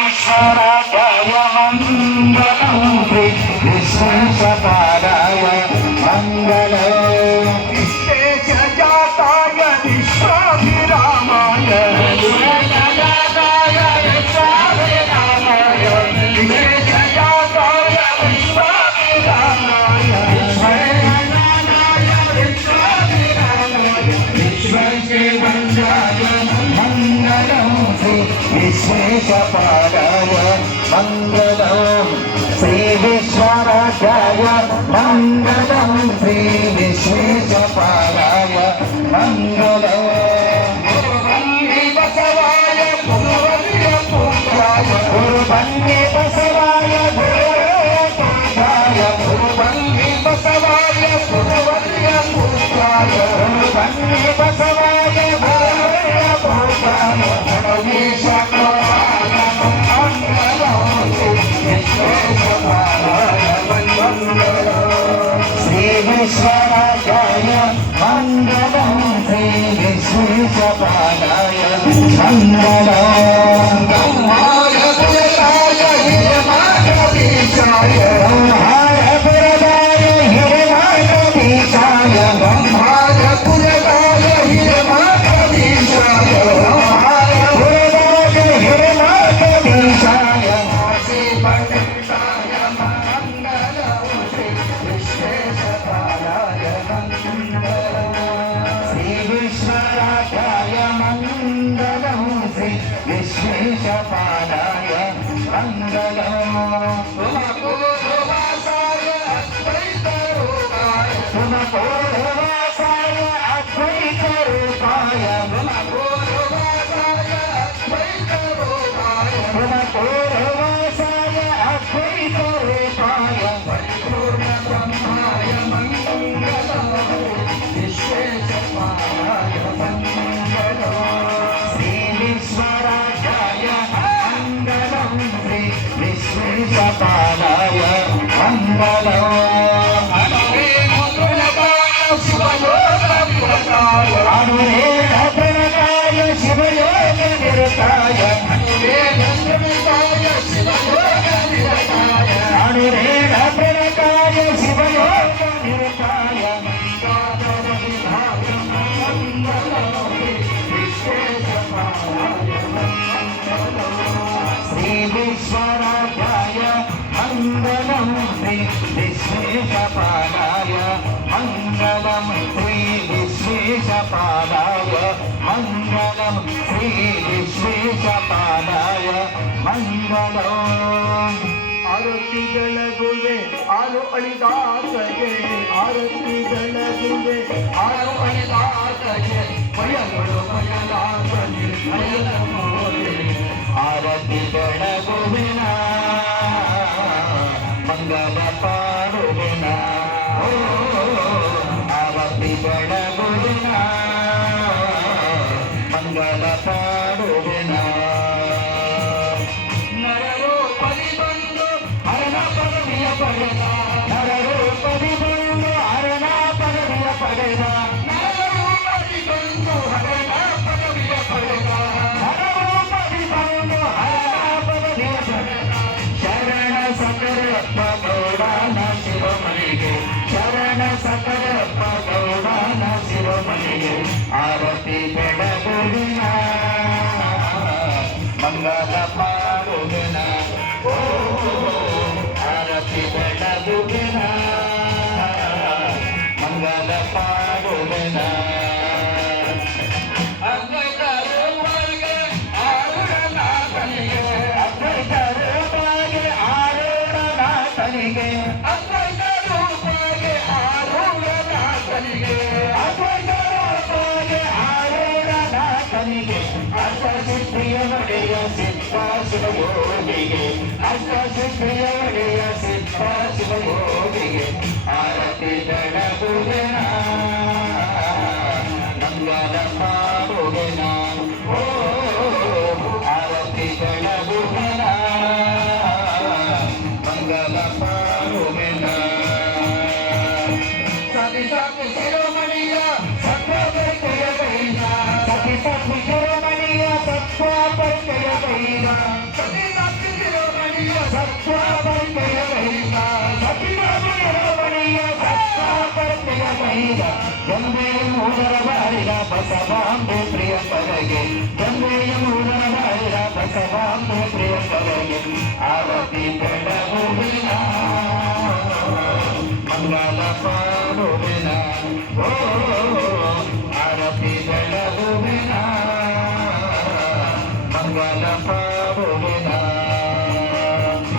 श्रीविश्वराजाय मङ्गलं श्री विश्वेशपादाय मङ्गलम् विश्वेशजाताय विश्वाभिरामाय विश्वेशजाताय विश्वाभिरामाय विश्वेशजाताय विश्वाभिरामाय विश्वेशवन्द्याय मङ्गलं श्री विश्वेशपादाय मङ्गलम् श्रीविश्वराजाय मङ्गलं श्री विश्वेशपादाय मङ्गलम् बसवाय गुरुवर्यपुत्राय गुरुवन्दे बसवाय गुरुवर्यपुत्राय गुरुवन्दे बसवाय गुरुवर्यपुत्राय गुरुवन्दे बसवाय गुरुवर्यपुत्राय श्रीविश्वराजाय मङ्गलं श्री विश्वेशपादाय मङ्गलम् ब्रह्माय पुरताय हिरण्यकेशाय ब्रह्माय हिरण्यकेशाय ब्रह्माय पुरताय हिरण्यकेशाय हिरण्यकेशाय पंडिताय मङ्गलं श्री विश्वेशपादाय मङ्गलम् श्रीविश्वराजाय मङ्गलं श्री विश्वेशपादाय मङ्गलम् तुमकोरवासाय अद्वैतरूपाय तुमकोरवासाय अद्वैतरूपाय तुमकोरवासाय अद्वैतरूपाय तुमकोरवासाय अद्वैतरूपाय परिपूर्णब्रह्माय मङ्गलं विश्वेशपादाय मङ्गलम् श्रीविश्वराजाय मङ्गलं श्री विश्वेशपादाय मङ्गलम् शिवयोगनिरताय अनुरेण प्रणताय शिवयोगनिरताय शिवयोगनिरताय अनुरेण प्रणताय शिवयोगनिरताय श्रीविश्वराजाय मङ्गलं श्री विश्वेशपादाय मङ्गलं श्री विश्वेशपादाय मङ्गलं श्री विश्वेशपादाय मङ्गलम् ಆರತಿ ಬೆಳಗುವೆ ಆರು ಅಳಿದಾತಗೆ ಆರತಿ ಬೆಳಗುವೆ ಆರು ಅಳಿದಾತಗೆ ಬಯಗಳು ಬಯಲಾತಗೆ ಬಯಲ ಮೋರೆ ಆರತಿ ಬೆಳಗುವಿನ ಮಂಗಲ ಪಾಡುವಿನ ಆರತಿ ಬೆಳಗುವಿನ ಮಂಗಲ ಪಾಡುವಿನ ನರರೂಪದಿ ಬಂದು ಹರಣ ಪದವಿಯ ಪಡೆದ ನರರೂಪದಿ ಬಂದು ಅರಣ ಪದವಿಯ ಪಡೆದ ನರರೂಪದಿ ಬಂದು ಹರಣ ಪದವಿಯ ಪಡೆದ ನರರೂಪದಿ ಬಂದು ಅರಣ ಪದವಿಯ ಪಡೆದ ಶರಣ ಸಕರಪ್ಪ ಗೌಡನ ಶಿವಮಣಿಗೆ ಶರಣ ಸಕರಪ್ಪ ಗೌಡನ ಶಿವಮಣಿಗೆ ಆರತಿ ಬೆಳಗುವಿನ ಮಂಗಲ ಪಾಡುವಿನ ಆರತಿ ಬೆಳಗುವಿನ ಮಂಗಲ ಪಾಡುವಿನ ಅದ್ವೈತ ರೂಪಗೆ ಆರುಣನಾಥನಿಗೆ ಅದ್ವೈತ ರೂಪಗೆ ಆರುಣನಾಥನಿಗೆ ಅದ್ವೈತ ರೂಪಗೆ ಆರುಣನಾಥನಿಗೆ ಅದ್ವೈತ ರೂಪಗೆ ಆರುಣನಾಥನಿಗೆ ಅಷ್ಟಸಿದ್ಧಿಯ ಒಡೆಯ ಸಿದ್ಧ ಶಿವಯೋಗಿಗೆ ಅಷ್ಟಸಿದ್ಧಿಯ ಒಡೆಯ ಸಿದ್ಧ ಶಿವಯೋಗಿಗೆ ಆರತಿ ಬೆಳಗುವಿನ ಮಂಗಲ ಪಾಡುವಿನ ಆರತಿ ಬೆಳಗುವಿನ ಮಂಗಲ ಪಾಡುವಿನ ಸತಿ ಸತಿ ಶಿರೋಮಣಿಯ ಸತ್ಯ ಪರಿಚಯ ಸತಿ ಸತಿ ಶಿರೋಮಣಿಯ ಸತ್ವ ಪರಿಚಯ ಗಂಗೆಯ ಮೂರರ ಬಾಯಿರ ಬಸವಾಂಬೆ ಪ್ರಿಯ ಪರಗೆ ಗಂಗೆಯ ಮೂರರ ಬಾಯಿರ ಬಸವಾಂಬೆ ಪ್ರಿಯ ಪರಗೆ ಆರತಿ